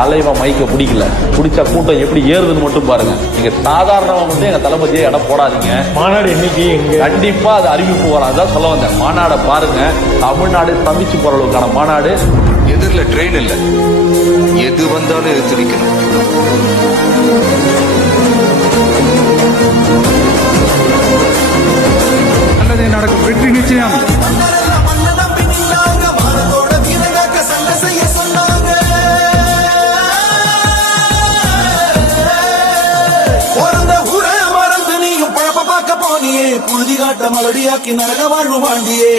தலைவன் மைக்க பிடிக்கல, பிடிச்ச கூட்டம் எப்படி ஏறுதுன்னு மட்டும் பாருங்க. நீங்க சாதாரணமா வந்து எங்க தளபதியை இடம் போடாதீங்க. மாநாடு என்னைக்கு கண்டிப்பா அது அறிவிப்பு வரும். அதான் சொல்ல வந்தேன். மாநாட பாருங்க, தமிழ்நாடு ஸ்தம்பிச்சு போற அளவுக்கான மாநாடு. எதிரில ட்ரெயின் இல்ல, எது வந்தாலும் எடுத்து வைக்கணும். நல்லதே நடக்கும், வெற்றி நிச்சயம். புழுதி காட்ட மலடியாக்கி நரக வாழ்வு வாண்டியே